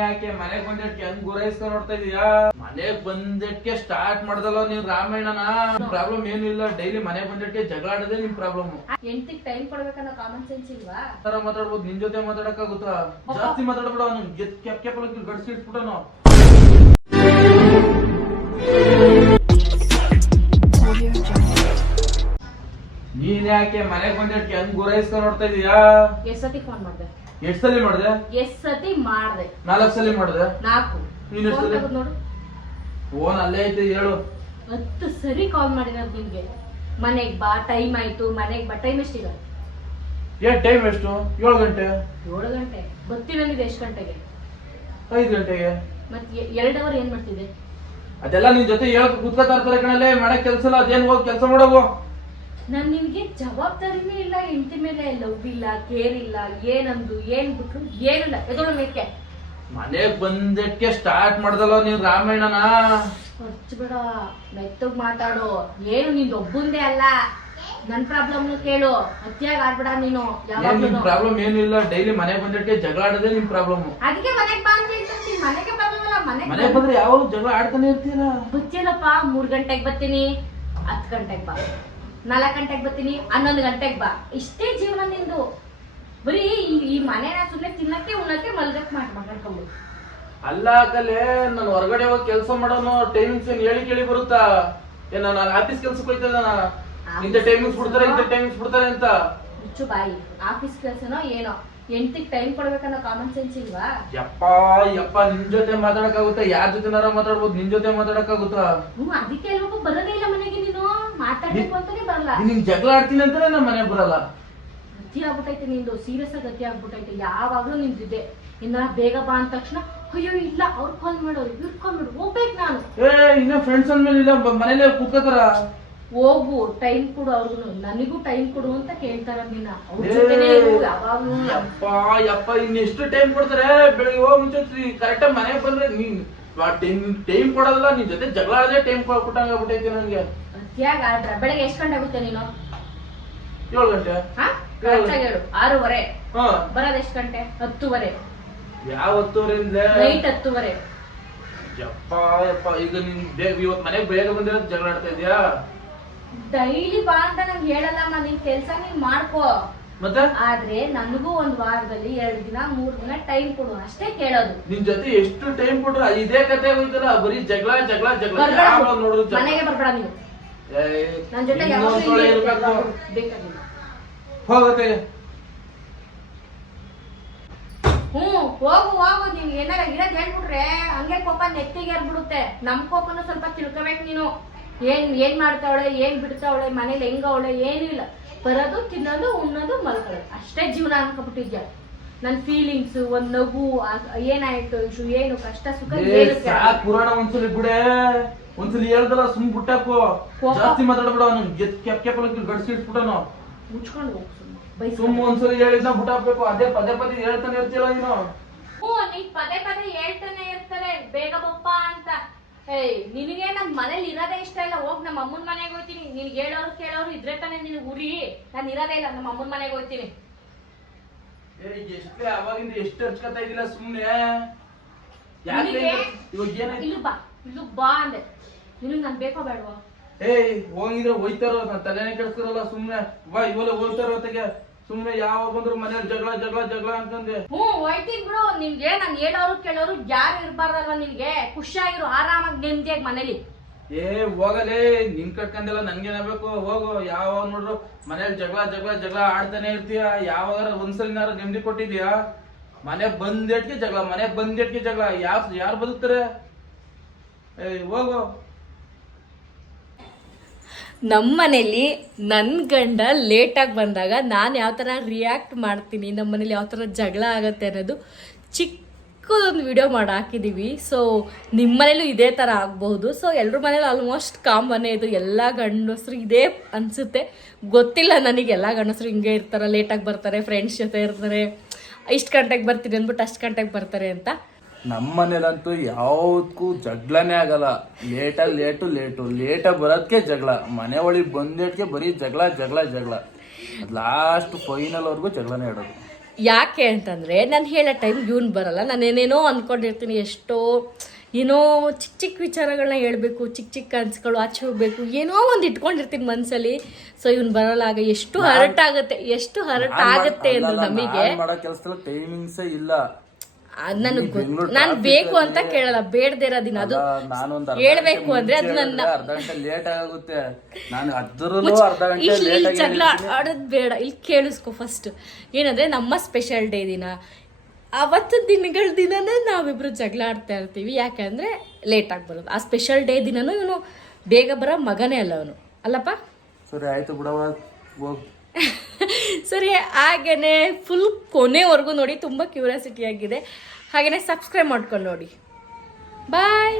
ಯಾಕೆ ಮನೆಗ್ ಬಂದಿಟ್ಕೆ ಹೆಂಗ್ ಗುರಾಯಿಸ್ಕೊಂಡ್ ನೋಡ್ತಾ ಇದೀಯಾ? ಮನೆಗ್ ಬಂದಿಟ್ಕೆ ಸ್ಟಾರ್ಟ್ ಮಾಡ್ದಲ್ಲ ನೀವ್ ರಾಮಾಯಣನ. ಪ್ರಾಬ್ಲಮ್ ಏನು ಇಲ್ಲ. ಡೈಲಿ ಮನೆಗ್ ಬಂದಿಟ್ಕೆ ಜಗಳ ಆಡದೆ ನಿಮ್ ಪ್ರಾಬ್ಲಮ್ ಹೆಂಡತಿಗೆ ಟೈಮ್ ಕೊಡ್ಬೇಕನ್ನೋ ಕಾಮನ್ ಸೆನ್ಸ್ ಇಲ್ವಾ? ತರ ಮಾತಾಡ್ಬೋದು ನಿನ್ ಜೊತೆ ಮಾತಾಡಕ್ಕಾಗುತ್ತಾ? ಜಾಸ್ತಿ ಮಾತಾಡ್ಬಿಡ ಅವ್ನು. ಎತ್ ಕೆಪ್ ಕೆಪ್ ಗಡ್ಸಿ ಇಟ್ಬಿಟ್ಟನು. ನೀನ್ ಯಾಕೆ ಮನೆಗ್ ಬಂದಿಟ್ಕೆ ಹೆಂಗ್ ಗುರೈಸ್ಕ ನೋಡ್ತಾ ಇದೀಯಾ? ಎಸ್ ಸತಿ ಫೋನ್ ಮಾಡ್ದೆ. ಎಷ್ಟ್ ಸಲಿ ಮಾಡಿದೆ? ಎಷ್ಟ್ ಸತಿ ಮಾಡ್ದೆ. ನಾಲ್ಕ್ ಸಲ ಮಾಡಿದೆ? ನಾಲ್ಕು. ನೀನ್ ಎಷ್ಟ್ ಫೋನ್ ನೋಡು. ಫೋನ್ ಅಲ್ಲೇ ಐತೆ ಹೇಳು. ಹತ್ತು ಸರಿ ಕಾಲ್ ಮಾಡಿರೋದು ನಿಮ್ಗೆ ಮನೆಗ್ ಬಾ ಟೈಮ್ ಆಯ್ತು. ಮನೆಗ್ ಬಾ. ಟೈಮ್ ಎಷ್ಟಿದೆ? ಏನ್ ಟೈಮ್ ಎಷ್ಟು? ಏಳು ಗಂಟೆ? ಏಳು ಗಂಟೆ. ಬರ್ತೀನಿ ಅಂದಿದ್ದು ಎಷ್ಟು ಗಂಟೆಗೆ. ಐದು ಗಂಟೆಗೆ? ಮತ್ತೆ ಎ- ಎರಡ್ ಅವರ್ ಏನ್ ಮಾಡ್ತಿದೆ ಅದೆಲ್ಲ ನಿನ್ ಜೊತೆ ಹೇಳಕ್ ಕುತ್ಕೋತಾ ಇರ್ತಾರೆ ಕಣಲೆ ಮಾಡಕ್ ಕೆಲ್ಸ ಇಲ್ಲ. ಅದೇನ್ ಹೋಗ್ ಕೆಲ್ಸ ಮಾಡೋಗು. ನಾನ್ ನಿಮಗೆ ಜವಾಬ್ದಾರಿನೇ ಇಲ್ಲ ಹೆಂಡತಿ ಮೇಲೆ ಲವ್ ಇಲ್ಲ ಕೇರ್ ಇಲ್ಲ ಏನಂದು ಏನ್ ಬಿಟ್ರು ಏನಿಲ್ಲ. ಎದೋಳ ಮೇಕೆ? ಮನೆಗ್ ಬಂದಕ್ಕೆ ಸ್ಟಾರ್ಟ್ ಮಾಡ್ದಲ್ಲ ನೀವ್ ರಾಮಾಯಣನ? ಬೇಡ ಮೆತ್ತಗ್ ಮಾತಾಡು. ಏನು ನಿಂದು ಒಬ್ಬಂದೇ ಅಲ್ಲ. ನನ್ ಪ್ರಾಬ್ಲಮ್ ಕೇಳು. ಅತಿಯಾಗ ಆಡ್ಬೇಡ ನೀನು ನಿಮ್ ಪ್ರಾಬ್ಲಮ್ ಏನಿಲ್ಲ ಡೈಲಿ ಮನೆಗ್ ಬಂದಕ್ಕೆ ಜಗಳ ಆಡೋದೇ ನಿಮ್ ಪ್ರಾಬ್ಲಮ್ ಅದಕ್ಕೆ ಮನೆಗ್ ಬಾ ಅಂತ ಹೇಳ್ತೀನಿ ಮನೆಗೆ ಪ್ರಾಬ್ಲಮ್ ಅಲ್ಲ ಮನೆಗೆ ಮನೆಗ್ ಬಂದ್ರೆ ಯಾವ ಜಗಳ ಆಡ್ತಾನೆ ಇರ್ತೀರಾ? ಬಚ್ಚೇನಪ್ಪ ಮೂರ್ ಗಂಟೆಗೆ ಬರ್ತೀನಿ ಹತ್ ಗಂಟೆಗೆ ಬಾ. ನಾಲ್ಕು ಗಂಟೆಗೆ ಬರ್ತೀನಿ ಹನ್ನೊಂದು ಗಂಟೆಗೆ ಬಾ. ಇಷ್ಟೇ ಜೀವನ ನಿಂದು. ಬರೀ ಈ ಮನೆನ ಸುಮ್ಮನೆ ತಿನ್ನಕ್ಕೆ ಉಣ್ಣಕ್ಕೆ ಮಲ್ಗಕ್ ಮಾಡಿ ಮಾತಾಡ್ಕೊಂಡು ಅಲ್ಲ ಕಲೆ ನಾನು ಹೊರಗಡೆ ಹೋಗಿ ಕೆಲಸ ಮಾಡೋನು ಟೈಮಿಂಗ್ಸ್ ಏನ್ ಹೇಳಿ ಕೇಳಿ ಬರುತ್ತಾ? ಏನ ನಾನು ಆಫೀಸ್ ಕೆಲ್ಸಕ್ಕೆ ಹೋಯ್ತದ ಇಂಥ ಟೈಮಿಂಗ್ಸ್ ಬಿಡ್ತಾರೆ ಇಂಥ ಟೈಮಿಂಗ್ಸ್ ಬಿಡ್ತಾರೆ ಅಂತ. ಹುಚ್ಚು ಬಾಯಿ ಆಫೀಸ್ ಕೆಲಸನೋ ಏನೋ. ಎಂಟಿಗೆ ಟೈಮ್ ಕೊಡ್ಬೇಕನ್ನೋ ಕಾಮನ್ ಸೆನ್ಸ್ ಇಲ್ವಾ? ಯಪ್ಪ ಯಪ್ಪ ನಿನ್ ಜೊತೆ ಮಾತಾಡಕ್ಕಾಗುತ್ತಾ? ಯಾರ ಜೊತೆನಾರ ಮಾತಾಡ್ಬೋದು? ನಿನ್ ಜೊತೆ ಮಾತಾಡಕ್ಕಾಗುತ್ತಾ? ಹ್ಮ್ ಅದಕ್ಕೆ ಬರೋದೇ ಇಲ್ಲ. ಮಾತಾಡ್ಬೇಕು ಅಂತಾನೆ ಬರಲ್ಲ. ನಿನ್ ಜಗಳ ಆಡ್ತೀನಿ ಅಂತಾನೆ ನಮ್ಮ ಮನೆಗೆ ಬರಲ್ಲ. ಗತಿ ಆಗ್ಬಿಟ್ಟೈತೆ ನಿಂದು ಸೀರಿಯಸ್ ಆಗಿ ಗತಿ ಆಗ್ಬಿಟ್ಟೈತೆ ಯಾವಾಗ್ಲೂ ನಿಂತಿದ್ದೆ ಇನ್ನ ಬೇಗ ಬಾ ಅಂದ ತಕ್ಷಣ ಅಯ್ಯೋ ಇಲ್ಲ ಅವ್ರು ಕಾಲ್ ಮಾಡೋರು ಇವ್ರು ಕಾಲ್ ಮಾಡೋರು ಹೋಗ್ಬೇಕು ನಾನು. ಏ ಇನ್ನ ಫ್ರೆಂಡ್ಸ್ ಅಂದ್ಮೇಲೆ ಇಲ್ಲ ಮನೇಲೆ ಕುತ್ಕೋತಾರ? ಹೋಗು ಟೈಮ್ ಕೊಡು ಅವ್ರಿಗೂ. ನನಗೂ ಟೈಮ್ ಕೊಡು ಅಂತ ಕೇಳ್ತಾರ ನಿನ್ನ ಅವ್ರ ಜೊತೆನೇ ಇರು ಯಾವಾಗ್ಲೂ. ಯಪ್ಪ ಯಪ್ಪ ಇನ್ ಎಷ್ಟು ಟೈಮ್ ಕೊಡ್ತಾರೆ? ಬೆಳಿಗ್ಗೆ ಹೋಗ್ ಮುಂಚೆ ಕರೆಕ್ಟ್ ಮನೆಗೆ ಬಂದ್ರೆ ನೀನ್ ಟೈಮ್ ಟೈಮ್ ಕೊಡಲ್ಲ ನಿನ್ ಜೊತೆ ಜಗಳ ಆಡದೆ ಟೈಮ್ ಕೊಟ್ಟಂಗ ಆಗ್ಬಿಟ್ಟೈತಿ ನನ್ಗೆ ಅತಿಯಾಗ ಆಡ್ರ ಬೆಳಗ್ಗೆ ಎಷ್ಟು ಗಂಟೆ ಆಗುತ್ತೆ ನೀನು? ಏಳು ಗಂಟೆ. ಹಾ? ಕರೆಕ್ಟಾಗಿ ಹೇಳು. ಆರೂವರೆ. ಹಾ. ಬರೋದು ಎಷ್ಟು ಗಂಟೆ? ಹತ್ತುವರೆ. ಯಾವ ಹೊತ್ತೂರಿಂದ ನೈಟ್ ಹತ್ತುವರೆ. ಯಪ್ಪ ಯಪ್ಪ ಈಗ ನಿನ್ ಬೇಗ ಇವತ್ ಮನೆಗೆ ಬೇಗ ಬಂದಿರೋದು ಜಗಳ ಆಡ್ತಾ ಇದೀಯಾ? ಡೈಲಿ ಬಾ ಅಂತ ನಂಗೆ ಹೇಳಲ್ಲಮ್ಮ ನಿನ್ ಕೆಲ್ಸ ನೀನ್ ಮಾಡ್ಕೋ. ಮತ್ತೆ? ಆದ್ರೆ ನನಗೂ ಒಂದ್ ವಾರದಲ್ಲಿ ಎರಡ್ ದಿನ ಮೂರ್ ದಿನ ಟೈಮ್ ಕೊಡು. ಅಷ್ಟೇ ಕೇಳೋದು. ನಿನ್ ಜೊತೆ ಎಷ್ಟು ಟೈಮ್ ಕೊಟ್ರು ಇದೇ ಕತೆ ಹೋಯ್ತಲ್ಲ. ಬರೀ ಜಗಳ ಜಗಳ ಜಗಳ. ಬರ್ಬೇಡ. ಯಾವಾಗ ನೋಡಿದ್ರು ಜಗಳ. ಮನೆಗೆ ಬರ್ಬೇಡ ನೀವು. ಏಯ್, ನನ್ ಜೊತೆ ಯಾವಾಗಲೂ ಇರ್ಬೇಕು. ಬೇಕಾಗಿಲ್ಲ. ಹೋಗತ್ತೆ. ಹ್ಮ್ ಹೋಗು ಹೋಗು ನೀವು ಏನಾರ ಇರೋದ್ ಹೇಳ್ಬಿಟ್ರೆ ಹಂಗೆ ಕೋಪ ನೆತ್ತಿಗೆ ಏರ್ಬಿಡುತ್ತೆ. ನಮ್ ಕೋಪನು ಸ್ವಲ್ಪ ತಿಳ್ಕೊಬೇಕು ನೀನು. ಏನ್ ಏನ್ ಮಾಡ್ತಾವಳೆ ಏನ್ ಬಿಡ್ತಾವಳೆ ಮನೇಲಿ ಹೆಂಗವಳೆ ಏನೂ ಇಲ್ಲ. ಬರೋದು ತಿನ್ನೋದು ಉಣ್ಣೋದು ಮಲ್ಕೊಳ್ಳೋದು. ಅಷ್ಟೇ ಜೀವನ ಅನ್ಕೊಬಿಟ್ಟಿದ್ಯ ನನ್ ಫೀಲಿಂಗ್ಸ್ ಒಂದ್ ನಗು ಏನಾಯ್ತು ಇಶು ಏನು ಕಷ್ಟ ಸುಖ ಪುರಾಣ ಒಂದ್ಸಲಿ ಬಿಡೆ. ಒಂದ್ಸಲಿ ಹೇಳ್ದಲ್ಲ ಸುಮ್ ಬಿಟ್ಟಾಕು. ಕೋಪ. ಜಾಸ್ತಿ ಮಾತಾಡ್ಬಿಡ ಅವ್ನು. ಕೆಪ್ ಕೆಪ್ ಗಡ್ಸಿ ಇಟ್ಬಿಟ್ಟನು. ಮುಚ್ಕೊಂಡು ಹೋಗು ಸುಮ್ನೆ. ಸುಮ್ ಬೈಸ್ಕೊಂಡು. ಒಂದ್ಸಲಿ ಹೇಳಿದ್ನ ಬಿಟ್ಟಾಕ್ಬೇಕು. ಅದೇ ಪದೇ ಪದೇ ಹೇಳ್ತಾನೆ ಇರ್ತೀಯಲ್ಲ ನೀನು. ಹ್ಞೂ ನೀನ್ ಪದೇ ಪದೇ ಹೇಳ್ತಾನೆ ಇರ್ತಾರೆ ಬೇಗ ಬಪ್ಪ ಅಂತ. ಏಯ್ ನಿನಗೆ ನಮ್ಮ ಮನೇಲಿ ಇರೋದೇ ಇಷ್ಟ ಇಲ್ಲ. ಹೋಗ್ ನಮ್ಮ ಅಮ್ಮನ ಮನೆಗೆ ಹೋಗ್ತೀನಿ. ನಿನ್ಗೆ ಹೇಳೋರು ಕೇಳೋರು ಇದ್ರೆ ತಾನೇ ನಿನಗೆ ಉರಿ. ನಾನು ಇರೋದೇ ಇಲ್ಲ. ನಮ್ಮ ಅಮ್ಮನ ಮನೆಗೆ ಹೋಗ್ತೀನಿ. ಏ ಎಷ್ಟೇ ಅವಾಗಿಂದ ಎಷ್ಟು ಹಚ್ಕೊತಾ ಇದಿಲ್ಲ ಸುಮ್ನೆ. ಯಾಕೆ ನಿನಗೆ ಇವಾಗ ಏನಾಯ್ತು? ಇಲ್ಲು ಬಾ ಇಲ್ಲು ಬಾ ಅಂದೆ. ನಿನಗೆ ನಾನು ಬೇಕೋ ಬೇಡವಾ? ಏಯ್ ಹೋಗಿದ್ರೆ ಹೋಯ್ತಾರೋ? ನನ್ನ ತಲೆನೇ ಕೆಡ್ಸ್ಕೊರಲ್ಲ ಸುಮ್ನೆ. ಬಾ ಇವಲ್ಲ ಹೋಯ್ತಾರೋ ತೆಗೆ ಸುಮ್ನೆ ಯಾವಾಗ ಬಂದ್ರು ಮನೇಲಿ ಜಗಳ ಜಗಳ ಜಗಳ ಅಂತಂದೆ ಹ್ಞೂ ಹೋಯ್ತೀನಿ ಬಿಡು. ನಿನ್ಗೆ ನಾನು ಹೇಳೋರು ಕೇಳೋರು ಯಾರು ಇರಬಾರ್ದಲ್ಲ ನಿನ್ಗೆ ಖುಷಿಯಾಗಿರು ಆರಾಮಾಗಿ ನೆಮ್ಮದಿಯಾಗಿ ಮನೇಲಿ. ಏ ಹೋಗಲೇ ನಿನ್ ಕಟ್ಕೊಂಡೆಲ್ಲ ನನ್ಗೇನಾಗಬೇಕು ಹೋಗು ಯಾವಾಗ ನೋಡ್ರು ಮನೇಲಿ ಜಗಳ ಜಗಳ ಜಗಳ ಆಡ್ತಾನೆ ಇರ್ತೀಯ? ಯಾವಾಗ ಒಂದ್ಸಲಿನಾರ ನೆಮ್ಮದಿ ಕೊಟ್ಟಿದ್ಯಾ ಮನೆ ಬಂದೇಟ್ಗೆ ಜಗಳ ಮನೆ ಬಂದೇಟ್ಗೆ ಜಗಳ. ಯಾರು ಯಾರು ಬದುಕ್ತಾರೆ? ಹೋಗು. ನಮ್ಮ ಮನೇಲಿ ನನ್ನ ಗಂಡ ಲೇಟಾಗಿ ಬಂದಾಗ ನಾನು ಯಾವ ಥರ ರಿಯಾಕ್ಟ್ ಮಾಡ್ತೀನಿ ನಮ್ಮ ಮನೇಲಿ ಯಾವ ಥರ ಜಗಳ ಆಗುತ್ತೆ ಅನ್ನೋದು ಚಿಕ್ಕದೊಂದು ವಿಡಿಯೋ ಮಾಡಿ ಹಾಕಿದ್ದೀವಿ ಸೊ ನಿಮ್ಮ ಮನೇಲೂ ಇದೇ ಥರ ಆಗ್ಬೋದು ಸೊ ಎಲ್ಲರ ಮನೇಲಿ ಆಲ್ಮೋಸ್ಟ್ ಕಾಮನ್ ಇದು. ಎಲ್ಲ ಗಂಡಸರು ಇದೇ ಅನಿಸುತ್ತೆ. ಗೊತ್ತಿಲ್ಲ ನನಗೆ ಎಲ್ಲ ಗಂಡಸರು ಹಿಂಗೆ ಇರ್ತಾರೆ ಲೇಟಾಗಿ ಬರ್ತಾರೆ ಫ್ರೆಂಡ್ಸ್ ಜೊತೆ ಇರ್ತಾರೆ. ಇಷ್ಟು ಗಂಟೆಗೆ ಬರ್ತೀನಿ ಅಂದ್ಬಿಟ್ಟು ಅಷ್ಟು ಗಂಟೆಗೆ ಬರ್ತಾರೆ ಅಂತ. ನಮ್ಮ ಮನೇಲಂತೂ ಯಾವ್ದಕ್ಕೂ ಜಗಳನೇ ಆಗಲ್ಲ. ಲೇಟಾಗಿ ಲೇಟು ಲೇಟು. ಲೇಟಾಗಿ ಬರೋದಕ್ಕೆ ಜಗಳ. ಮನೆ ಒಳಗೆ ಬಂದೇಟ್ಗೆ ಬರೀ ಜಗಳ ಜಗಳ ಜಗಳ. ಲಾಸ್ಟ್ ಫೈನಲ್ ವರ್ಗೂ ಜಗಳನೇ ಆಡೋದು. ಯಾಕೆ ಅಂತಂದರೆ ನಾನು ಹೇಳೋ ಟೈಮ್ ಇವನು ಬರಲ್ಲ. ನಾನು ಏನೇನೋ ಅಂದ್ಕೊಂಡಿರ್ತೀನಿ ಎಷ್ಟೋ ಏನೋ ಚಿಕ್ಕ ಚಿಕ್ಕ ವಿಚಾರಗಳನ್ನ ಹೇಳ್ಬೇಕು ಚಿಕ್ಕ ಚಿಕ್ಕ ಕನ್ಸುಗಳು ಆಚೆ ಹೋಗ್ಬೇಕು ಏನೋ ಒಂದು ಇಟ್ಕೊಂಡಿರ್ತೀನಿ ಮನಸ್ಸಲ್ಲಿ ಸೊ ಇವ್ನು ಬರಲ್ಲ ಆಗ ಎಷ್ಟು ಹರಟ್ ಆಗುತ್ತೆ ಎಷ್ಟು ಹರಟ್ ಆಗುತ್ತೆ ಅಂದ್ರೆ ನಮಗೆ. ಮಾಡೋ ಕೆಲಸದಲ್ಲಿ ಟೈಮಿಂಗ್ಸೇ ಇಲ್ಲ. ನನಗೆ ನಾನು ಬೇಕು ಅಂತ ಕೇಳಲ್ಲ ಬೇಡದೇ ಇರೋದಿನ ಅದು ನಾನೊಂದ್ ಹೇಳ್ಬೇಕು ಅಂದ್ರೆ ಅದು ನನ್ನ ಅರ್ಧ ಗಂಟೆ ಲೇಟ್ ಆಗುತ್ತೆ. ನಾನು ಅದ್ರಲ್ಲೂ ಅರ್ಧ ಗಂಟೆ ಲೇಟ್ ಆಗಿ ಜಗಳ ಆಡೋದು ಬೇಡ. ಇಲ್ಲಿ ಕೇಳಿಸ್ಕೊ ಫಸ್ಟ್ ಏನಂದ್ರೆ ನಮ್ಮ ಸ್ಪೆಷಲ್ ಡೇ ದಿನ. ಅವತ್ತು ದಿನಗಳ ದಿನನೇ ನಾವಿಬ್ರು ಜಗಳ ಆಡ್ತಾ ಇರ್ತೀವಿ. ಯಾಕಂದ್ರೆ ಲೇಟ್ ಆಗಿ ಬರೋದು. ಆ ಸ್ಪೆಷಲ್ ಡೇ ದಿನನೂ ಇವನು ಬೇಗ ಬರೋ ಮಗನೇ ಅಲ್ಲ ಅವನು. ಅಲ್ಲಪ್ಪ? ಸರಿ ಆಯ್ತು ಬಿಡವ ಹೋಗ್. ಸರಿ ಹಾಗೇ ಫುಲ್ ಕೊನೆವರೆಗೂ ನೋಡಿ ತುಂಬ ಕ್ಯೂರಿಯಾಸಿಟಿ ಆಗಿದೆ. ಹಾಗೆಯೇ ಸಬ್ಸ್ಕ್ರೈಬ್ ಮಾಡ್ಕೊಂಡು ನೋಡಿ. ಬಾಯ್